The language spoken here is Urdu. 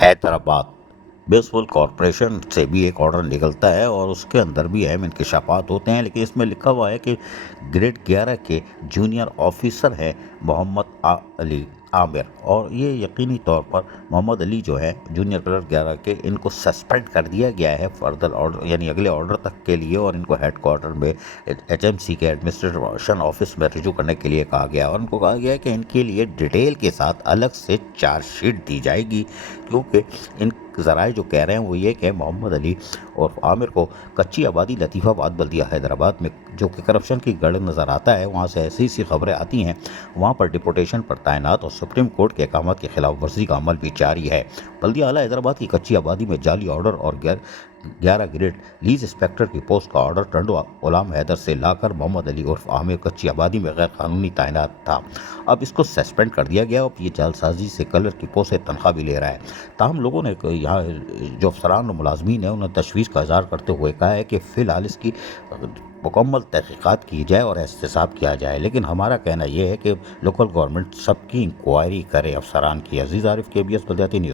حیدرآباد بیسبول کارپوریشن سے بھی ایک آرڈر نکلتا ہے اور اس کے اندر بھی اہم انکشافات ہوتے ہیں، لیکن اس میں لکھا ہوا ہے کہ گریڈ 11 کے جونیئر آفیسر ہیں محمد علی عامر، اور یہ یقینی طور پر محمد علی جو ہے جونیئر گریڈ 11 کے، ان کو سسپینڈ کر دیا گیا ہے فردر آرڈر، یعنی اگلے آرڈر تک کے لیے، اور ان کو ہیڈ کوارٹر میں ایچ ایم سی کے ایڈمنسٹریشن آفس میں رجوع کرنے کے لیے کہا گیا، اور ان کو کہا گیا ہے کہ ان کے لیے ڈیٹیل کے ساتھ الگ سے چارج شیٹ دی جائے گی، کیونکہ ان ذرائع جو کہہ رہے ہیں وہ یہ کہ محمد علی اور عامر کو کچی آبادی لطیف آباد بلدیہ حیدرآباد میں جو کہ کرپشن کی گڑھ نظر آتا ہے، وہاں سے ایسی سی خبریں آتی ہیں، وہاں پر ڈپوٹیشن پر تعینات اور سپریم کورٹ کے احکامات کی خلاف ورزی کا عمل بھی جاری ہے۔ بلدیہ اعلیٰ حیدرآباد کی کچی آبادی میں جعلی آرڈر اور 11 گریڈ لیز انسپکٹر کی پوسٹ کا آرڈر ٹنڈو غلام حیدر سے لا کر محمد علی عرف عامر کچی آبادی میں غیر قانونی تعینات تھا، اب اس کو سسپینڈ کر دیا گیا، اور یہ جعلسازی سے کلر کی پوسٹ سے تنخواہ بھی لے رہا ہے۔ تاہم لوگوں نے یہاں جو افسران اور ملازمین ہیں انہوں نے تشویش کا اظہار کرتے ہوئے کہا ہے کہ فی الحال اس کی مکمل تحقیقات کی جائے اور احتساب کیا جائے، لیکن ہمارا کہنا یہ ہے کہ لوکل گورنمنٹ سب کی انکوائری کرے افسران کی۔ عزیز عارف، KBS بلدیاتی نیوز۔